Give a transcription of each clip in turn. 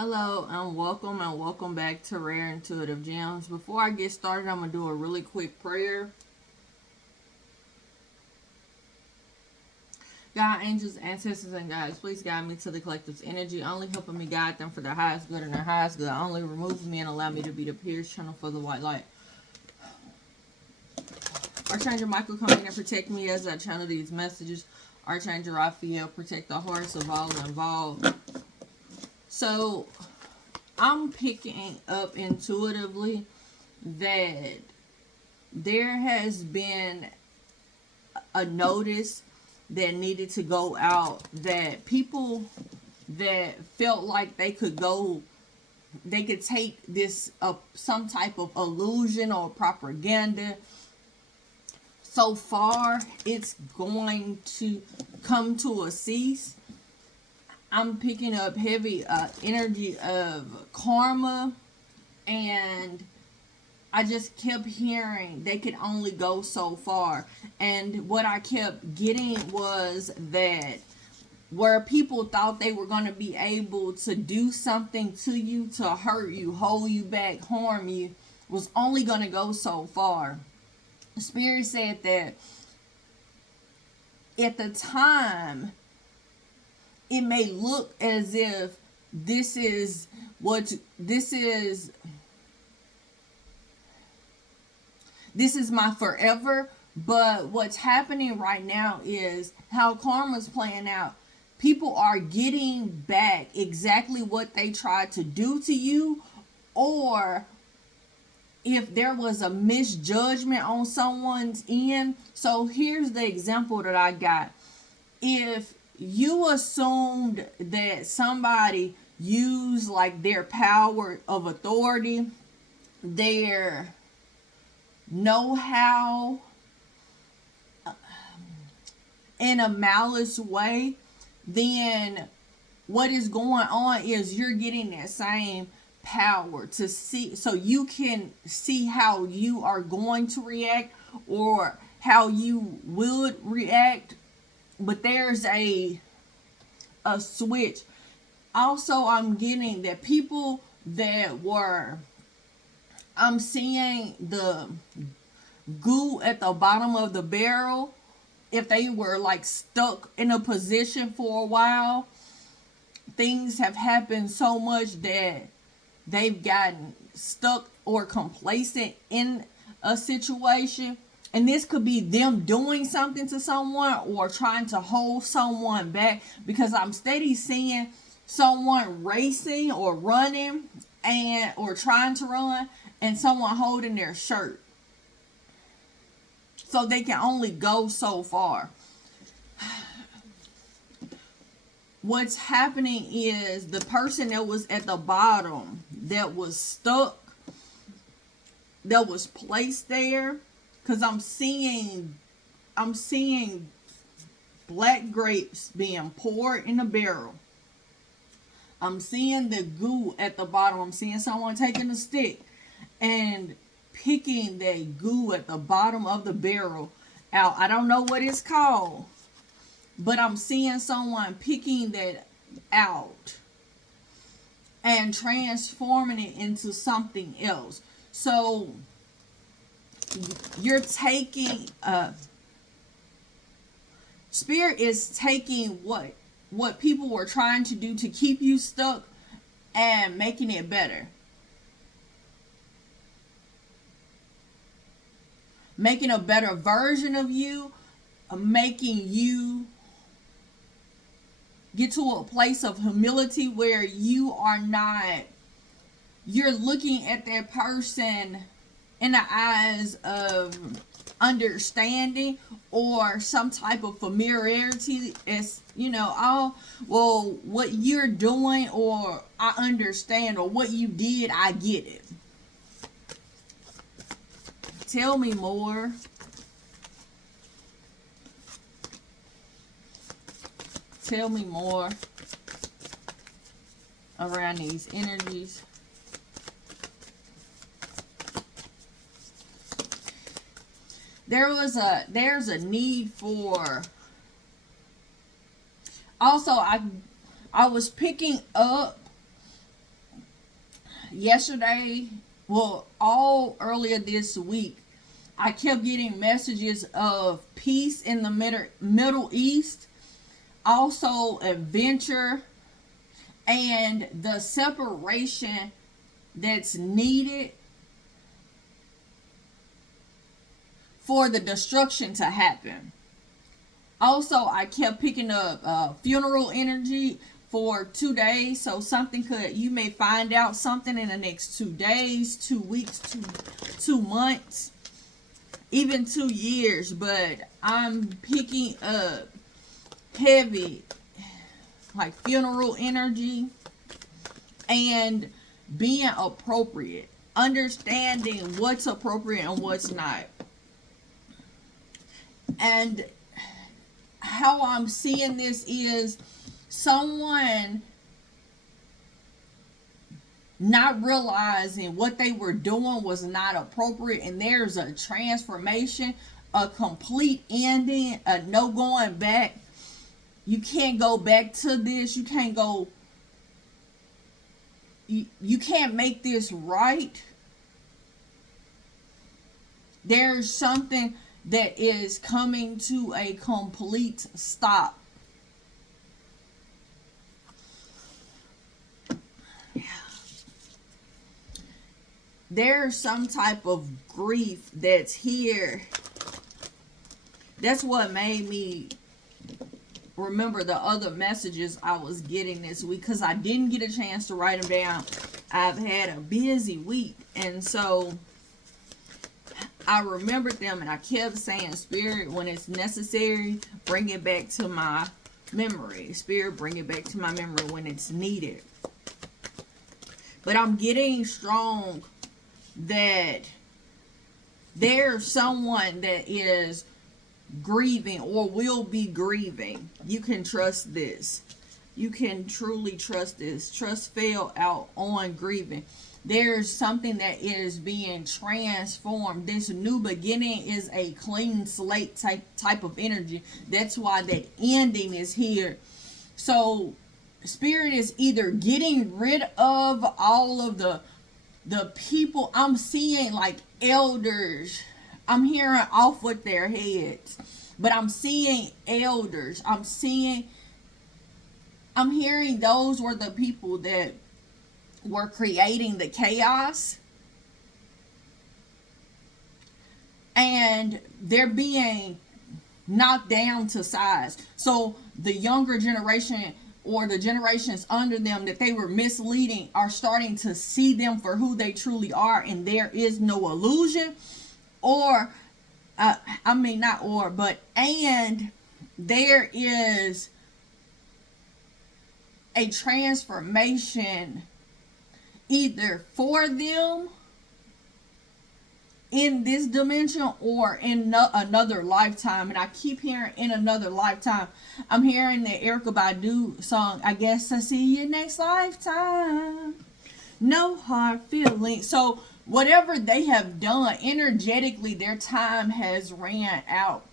Hello and welcome back to Rare Intuitive Gems. Before I get started, I'm going to do a really quick prayer. God, angels, ancestors, and guides, please guide me to the collective's energy, only helping me guide them for their highest good and their highest good. Only remove me and allow me to be the pierced channel for the white light. Archangel Michael, come in and protect me as I channel these messages. Archangel Raphael, protect the hearts of all involved. So, I'm picking up intuitively that there has been a notice that needed to go out, that people that felt like they could take this some type of illusion or propaganda. So far, it's going to come to a cease. I'm picking up heavy energy of karma, and I just kept hearing they could only go so far. And what I kept getting was that where people thought they were going to be able to do something to you, to hurt you, hold you back, harm you, was only going to go so far. Spirit said that at the time, it may look as if this is my forever, but what's happening right now is how karma's playing out. People are getting back exactly what they tried to do to you, or if there was a misjudgment on someone's end. So here's the example that I got. If you assumed that somebody used like their power of authority, their know-how in a malice way, then what is going on is you're getting that same power to see, so you can see how you are going to react or how you would react. But there's a switch. Also, I'm getting that people that were, I'm seeing the goo at the bottom of the barrel. If they were like stuck in a position for a while, things have happened so much that they've gotten stuck or complacent in a situation. And this could be them doing something to someone or trying to hold someone back, because I'm steady seeing someone racing or running or trying to run, and someone holding their shirt. So they can only go so far. What's happening is the person that was at the bottom, that was stuck, that was placed there, because I'm seeing black grapes being poured in a barrel. I'm seeing the goo at the bottom. I'm seeing someone taking a stick and picking that goo at the bottom of the barrel out. I don't know what it's called, but I'm seeing someone picking that out and transforming it into something else. So you're taking, Spirit is taking what people were trying to do to keep you stuck and making it better. Making a better version of you, making you get to a place of humility where you are not, you're looking at that person in the eyes of understanding or some type of familiarity, as what you're doing, or I understand, or what you did, I get it. Tell me more. Tell me more around these energies. There's a need for, also I was picking up yesterday, well, all earlier this week, I kept getting messages of peace in the Middle East, also adventure, and the separation that's needed for the destruction to happen. Also, I kept picking up funeral energy for 2 days. So you may find out something in the next 2 days, 2 weeks, 2 months, even 2 years. But I'm picking up heavy, like funeral energy, and being appropriate, understanding what's appropriate and what's not. And how I'm seeing this is someone not realizing what they were doing was not appropriate, and there's a transformation, a complete ending, a no going back. You can't go back to this. You can't go. You can't make this right. There's something that is coming to a complete stop. There's some type of grief that's here. That's what made me remember the other messages I was getting this week, because I didn't get a chance to write them down. I've had a busy week, and so I remembered them, and I kept saying, Spirit, when it's necessary, bring it back to my memory. Spirit, bring it back to my memory when it's needed. But I'm getting strong that there's someone that is grieving or will be grieving. You can trust this. You can truly trust this. Trust fell out on grieving. There's something that is being transformed. This new beginning is a clean slate type of energy. That's why that ending is here. So Spirit is either getting rid of all of the people. I'm seeing like elders. I'm hearing off with their heads, but I'm seeing elders. I'm hearing those were the people that were creating the chaos, and they're being knocked down to size. So the younger generation, or the generations under them that they were misleading, are starting to see them for who they truly are, and there is no illusion, and there is a transformation either for them in this dimension or in another lifetime. And I keep hearing in another lifetime. I'm hearing the Erykah Badu song, I guess I see you next lifetime. No hard feelings. So whatever they have done energetically, their time has ran out.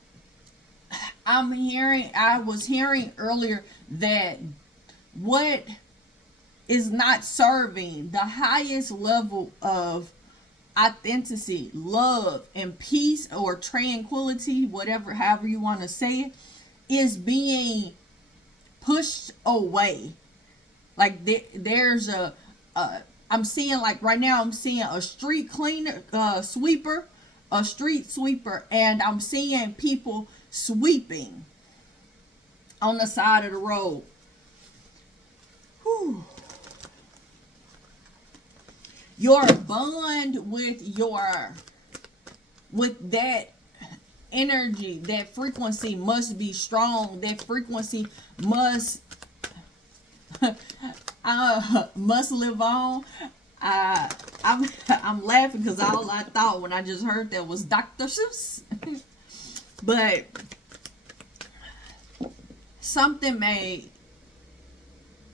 I was hearing earlier that what is not serving the highest level of authenticity, love, and peace, or tranquility, however you want to say it, is being pushed away. Like there's I'm seeing, like right now, I'm seeing a street cleaner, sweeper, a street sweeper, and I'm seeing people sweeping on the side of the road. Whew. Your bond with that energy, that frequency must be strong. That frequency must live on. I'm laughing because all I thought when I just heard that was Dr. Seuss. But something may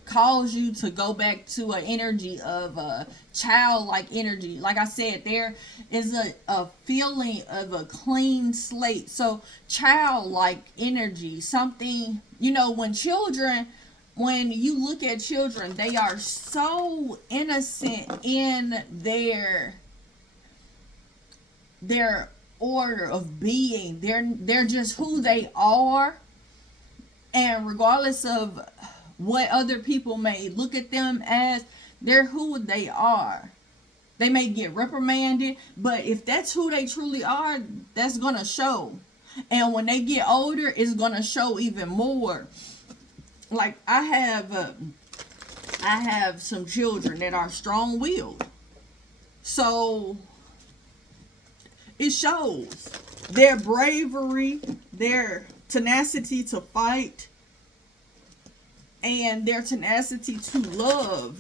cause you to go back to an energy of a childlike energy. Like I said, there is a feeling of a clean slate. So childlike energy, something, when children when you look at children, they are so innocent in their order of being. They're just who they are, and regardless of what other people may look at them as, they're who they are. They may get reprimanded, but if that's who they truly are, that's gonna show. And when they get older, it's gonna show even more. Like I have some children that are strong-willed, so it shows their bravery, their tenacity to fight, and their tenacity to love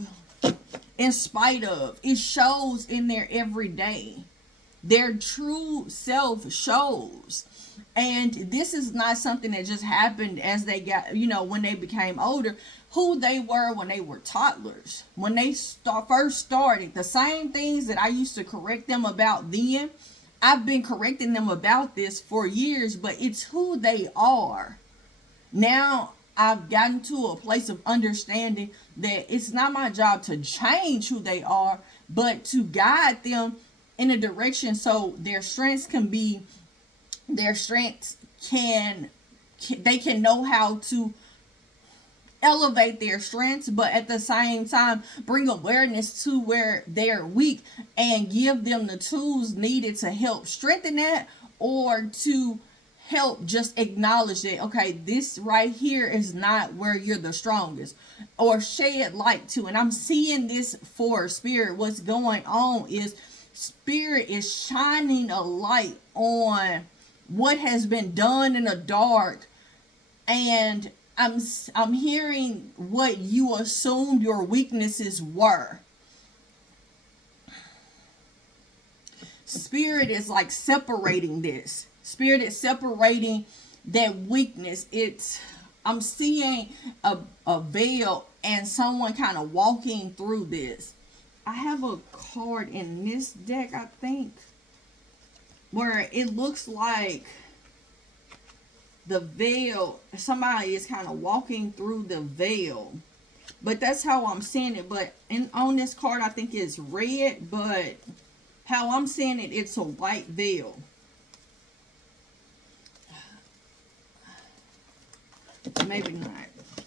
in spite of. It shows in their everyday. Their true self shows. And this is not something that just happened as they got, when they became older. Who they were when they were toddlers. When they first started. The same things that I used to correct them about then, I've been correcting them about this for years, but it's who they are. Now I've gotten to a place of understanding that it's not my job to change who they are, but to guide them in a direction so their strengths can they can know how to elevate their strengths, but at the same time bring awareness to where they're weak and give them the tools needed to help strengthen that, or to help just acknowledge that, okay, this right here is not where you're the strongest, or shed light to. And I'm seeing this for Spirit. What's going on is Spirit is shining a light on what has been done in the dark, and I'm hearing what you assumed your weaknesses were. Spirit is like separating this. Spirit is separating that weakness. I'm seeing a veil and someone kind of walking through this. I have a card in this deck, I think, where it looks like the veil, somebody is kind of walking through the veil. But that's how I'm seeing it. But on this card, I think it's red, but how I'm seeing it, it's a white veil. Maybe not.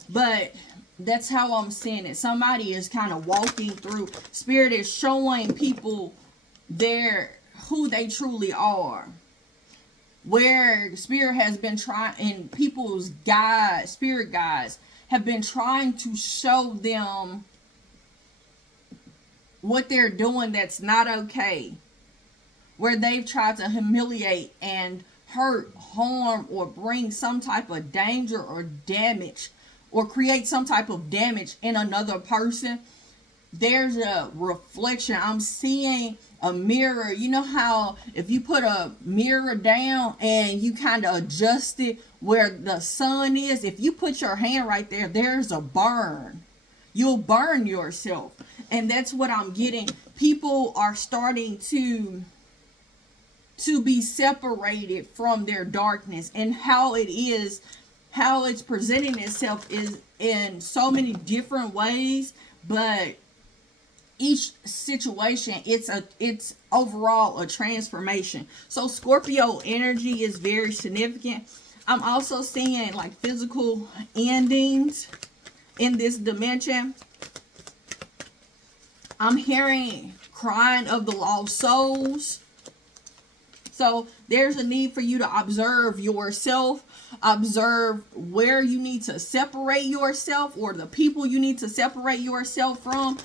But that's how I'm seeing it. Somebody is kind of walking through. Spirit is showing people who they truly are. Where Spirit has been trying, and people's guides, Spirit guides, have been trying to show them what they're doing that's not okay. Where they've tried to humiliate and hurt, harm, or bring some type of danger or damage, or create some type of damage in another person. There's a reflection. I'm seeing a mirror. You know how if you put a mirror down and you kind of adjust it where the sun is, if you put your hand right there, there's a burn. You'll burn yourself. And that's what I'm getting. People are starting to be separated from their darkness, and how it's presenting itself is in so many different ways, but each situation, it's overall a transformation. So Scorpio energy is very significant. I'm also seeing like physical endings in this dimension. I'm hearing crying of the lost souls. So there's a need for you to observe yourself, observe where you need to separate yourself, or the people you need to separate yourself from.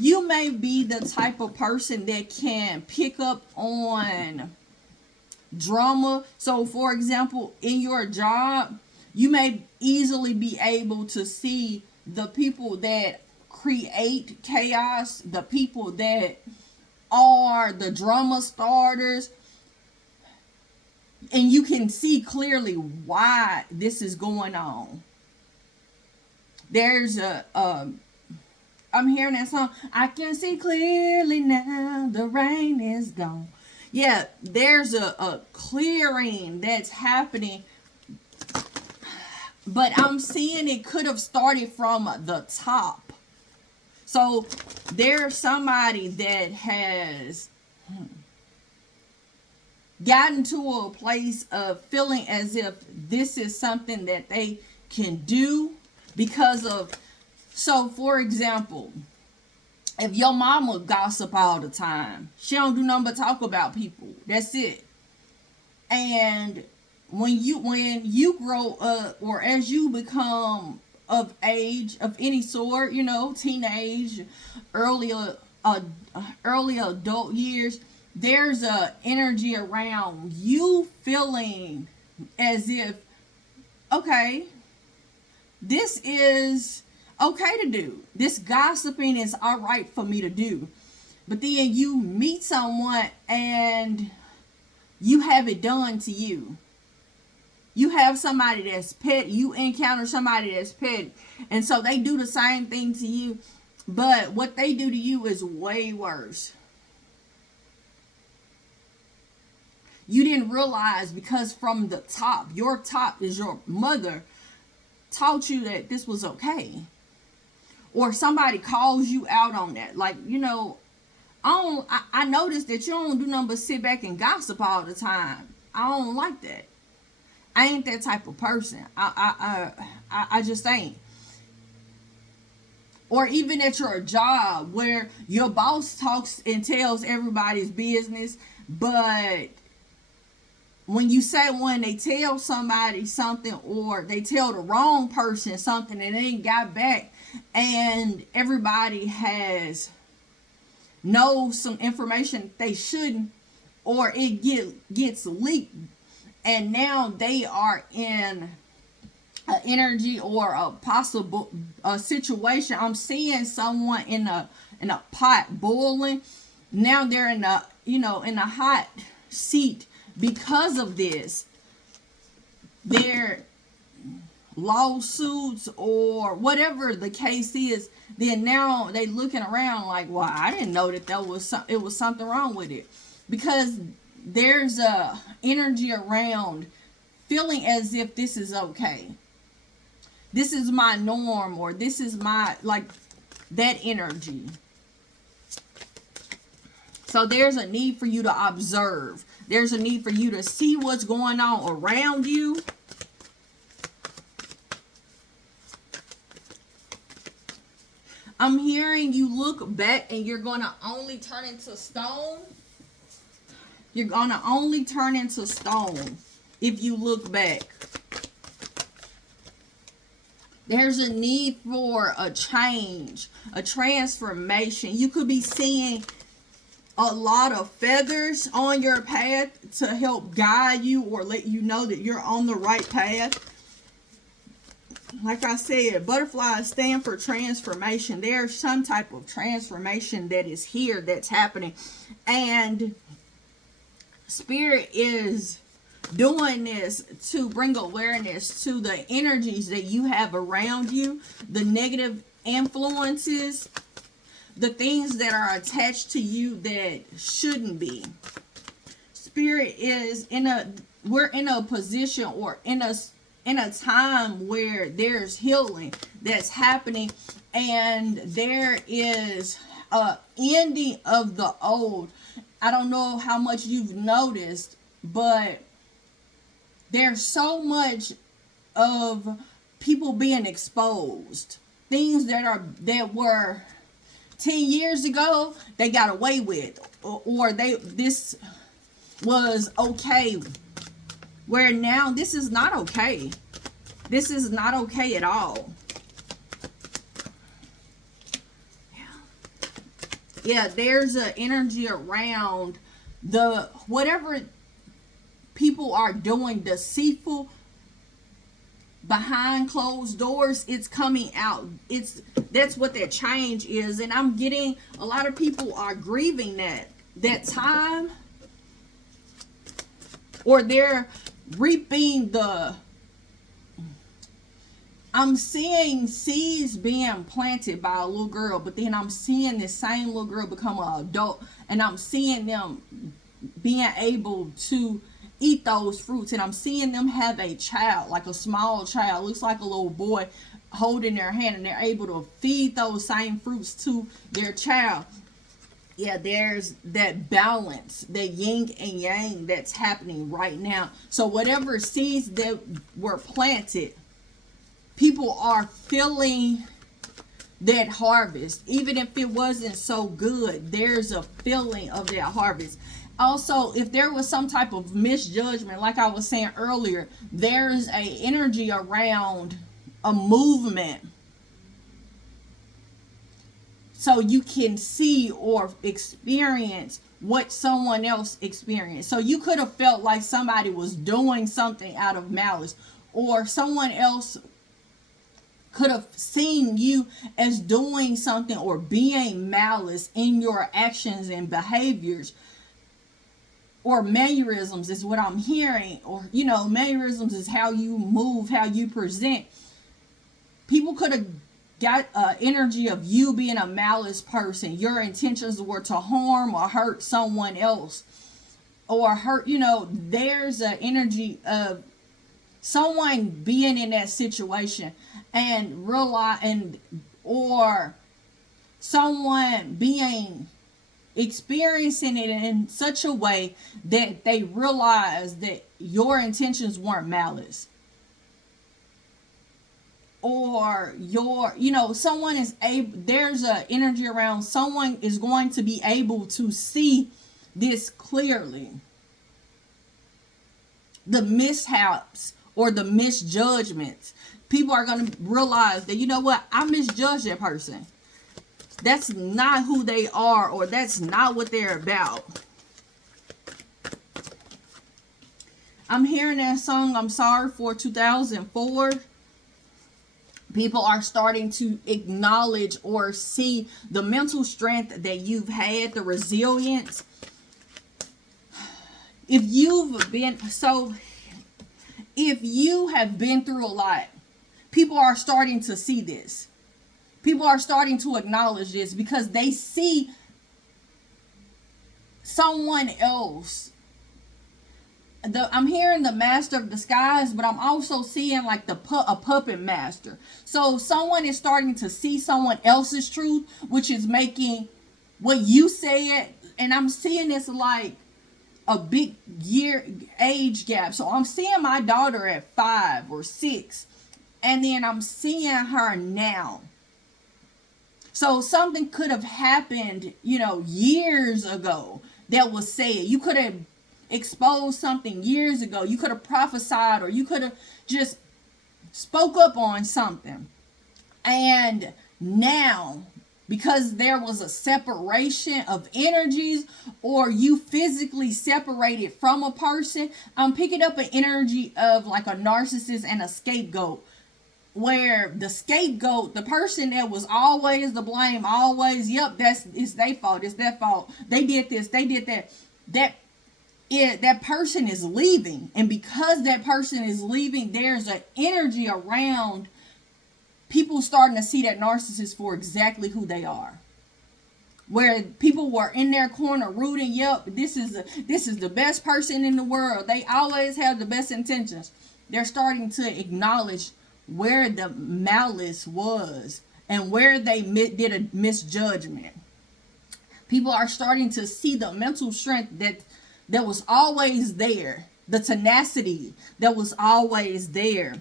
You may be the type of person that can pick up on drama. So for example, in your job, you may easily be able to see the people that create chaos, the people that are the drama starters. And you can see clearly why this is going on. There's I'm hearing that song, I can see clearly now, the rain is gone. Yeah, there's a clearing that's happening But I'm seeing it could have started from the top. So there's somebody that has gotten to a place of feeling as if this is something that they can do because of, so for example, if your mama gossip all the time, she don't do nothing but talk about people. That's it. And when you grow up, or as you become of age of any sort, you know, teenage, early adult years, there's a energy around you feeling as if, okay, this is okay to do. This gossiping is all right for me to do. But then you meet someone and you have it done to you. You have somebody that's petty. You encounter somebody that's petty. And so they do the same thing to you. But what they do to you is way worse. You didn't realize, because from the top, your top is your mother taught you that this was okay. Or somebody calls you out on that. Like, you know, I noticed that you don't do nothing but sit back and gossip all the time. I don't like that. I ain't that type of person. I just ain't. Or even at your job where your boss talks and tells everybody's business, but when they tell somebody something, or they tell the wrong person something and they ain't got back, and everybody knows some information they shouldn't, or it gets leaked, and now they are in an energy or a possible situation. I'm seeing someone in a pot boiling. Now they're in a hot seat because of this. Their lawsuits or whatever the case is, then now they looking around like, well, I didn't know that it was something wrong with it, because there's a energy around feeling as if this is okay, this is my norm, or this is my, like, that energy. So there's a need for you to observe. There's a need for you to see what's going on around you. I'm hearing you look back and you're going to only turn into stone. You're going to only turn into stone if you look back. There's a need for a change, a transformation. You could be seeing a lot of feathers on your path to help guide you or let you know that you're on the right path. Like I said, butterflies stand for transformation. There's some type of transformation that is here, that's happening. And Spirit is doing this to bring awareness to the energies that you have around you, the negative influences, the things that are attached to you that shouldn't be. Spirit is we're in a position, or in a time where there's healing that's happening, and there is a ending of the old. I don't know how much you've noticed, but there's so much of people being exposed. Things that were 10 years ago, they got away with, or this was okay, where now this is not okay. This is not okay at all. Yeah, there's an energy around whatever people are doing deceitful behind closed doors, it's coming out. That's what that change is. And I'm getting a lot of people are grieving that time, or they're reaping I'm seeing seeds being planted by a little girl, but then I'm seeing this same little girl become an adult, and I'm seeing them being able to eat those fruits. And I'm seeing them have a child, like a small child, looks like a little boy, holding their hand, and they're able to feed those same fruits to their child. Yeah, there's that balance, that yin and yang that's happening right now. So whatever seeds that were planted, people are feeling that harvest. Even if it wasn't so good, there's a feeling of that harvest. Also, if there was some type of misjudgment, like I was saying earlier, there's a energy around a movement, so you can see or experience what someone else experienced. So you could have felt like somebody was doing something out of malice, or someone else could have seen you as doing something or being malice in your actions and behaviors, or mannerisms is what I'm hearing. Or, you know, mannerisms is how you move, how you present. People could have got energy of you being a malice person. Your intentions were to harm or hurt someone else, or hurt, you know, there's an energy of someone being in that situation and realize, and or someone being experiencing it in such a way that they realize that your intentions weren't malice, or your, you know, someone is able, there's a energy around someone is going to be able to see this clearly, the mishaps or the misjudgments. People are going to realize that, you know what, I misjudged that person. That's not who they are, or that's not what they're about. I'm hearing that song, I'm Sorry for 2004. People are starting to acknowledge or see the mental strength that you've had, the resilience. If you have been through a lot, people are starting to see this. People are starting to acknowledge this because they see someone else. I'm hearing the master of disguise, but I'm also seeing like a puppet master. So someone is starting to see someone else's truth, which is making what you said. And I'm seeing this like a big age gap. So I'm seeing my daughter at 5 or 6, and then I'm seeing her now. So something could have happened, you know, years ago that was said. You could have exposed something years ago. You could have prophesied, or you could have just spoke up on something. And now, because there was a separation of energies, or you physically separated from a person, I'm picking up an energy of like a narcissist and a scapegoat, where the scapegoat, the person that was always the blame, always, yep, it's their fault, it's their fault, they did this, they did that, that person is leaving. And because that person is leaving, there's an energy around people starting to see that narcissist for exactly who they are. Where people were in their corner rooting, yep, this is the best person in the world, they always have the best intentions. They're starting to acknowledge where the malice was and where they did a misjudgment. People are starting to see the mental strength that was always there, the tenacity that was always there.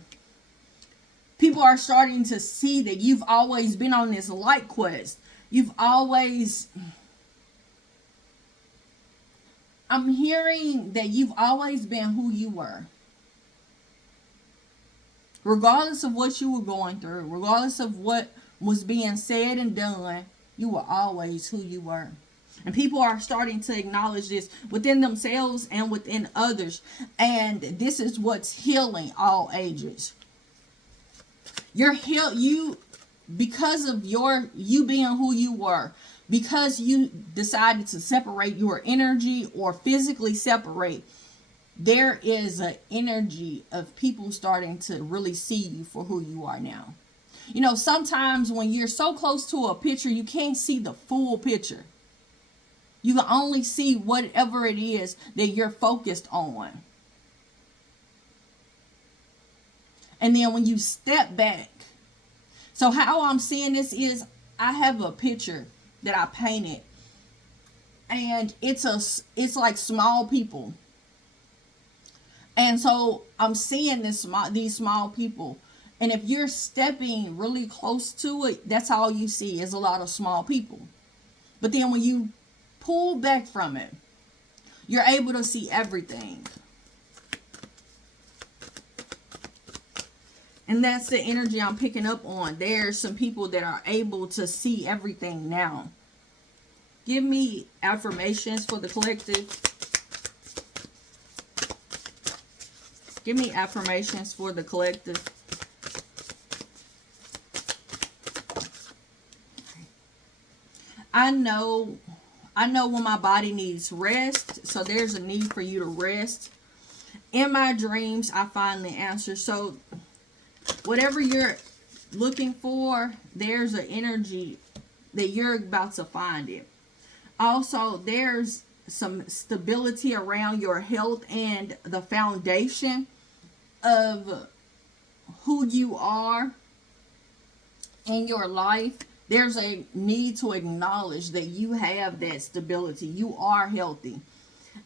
People are starting to see that you've always been on this light quest. I'm hearing that you've always been who you were. Regardless of what you were going through, regardless of what was being said and done, you were always who you were. And people are starting to acknowledge this within themselves and within others. And this is what's healing all ages. Because of you being who you were, because you decided to separate your energy or physically separate, there is an energy of people starting to really see you for who you are now. You know, sometimes when you're so close to a picture, you can't see the full picture. You can only see whatever it is that you're focused on. And then when you step back, so how I'm seeing this is I have a picture that I painted, and it's like small people. And so I'm seeing these small people. And if you're stepping really close to it, that's all you see is a lot of small people. But then when you pull back from it, you're able to see everything. And that's the energy I'm picking up on. There's some people that are able to see everything now. Give me affirmations for the collective. Give me affirmations for the collective. I know when my body needs rest. So there's a need for you to rest. In my dreams, I find the answer. So whatever you're looking for, there's an energy that you're about to find it. Also, there's some stability around your health and the foundation of who you are in your life. There's a need to acknowledge that you have that stability. You are healthy.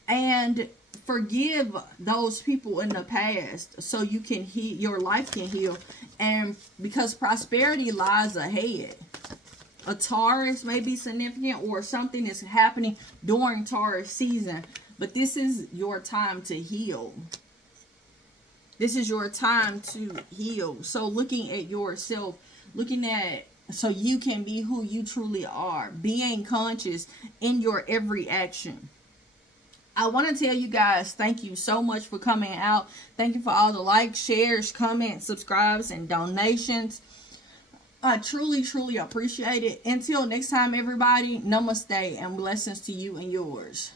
And forgive those people in the past so you can heal, your life can heal. And because prosperity lies ahead. A Taurus may be significant, or something is happening during Taurus season. But this is your time to heal. This is your time to heal. So looking at yourself, looking at, so you can be who you truly are. Being conscious in your every action. I want to tell you guys, thank you so much for coming out. Thank you for all the likes, shares, comments, subscribes, and donations. I truly, truly appreciate it. Until next time, everybody, namaste and blessings to you and yours.